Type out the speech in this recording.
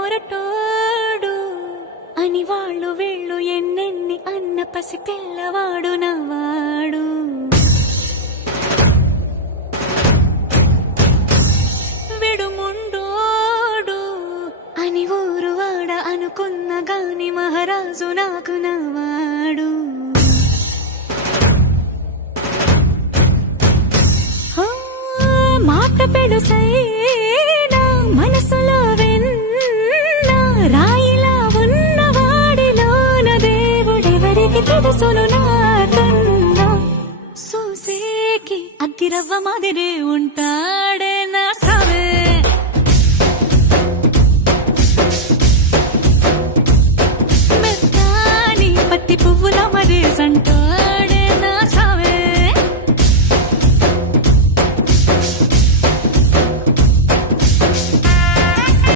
మొరటోడు అని వాళ్ళు వీళ్ళు ఎన్నెన్ని అన్న పసి పిల్లవాడు నవ్వాడు. విడుముండోడు అని ఊరు వాడ అనుకున్న గాని మహారాజు నాకు నవ్వాడు. మాట పెడుసైనా మనసులో వెన్న రాయిలా ఉన్నవాడిలోన దేవుడెవరికి తెలుసును నాకన్నా. సూసేకి అగ్గిరవ్వ మాదిరే ఉంటా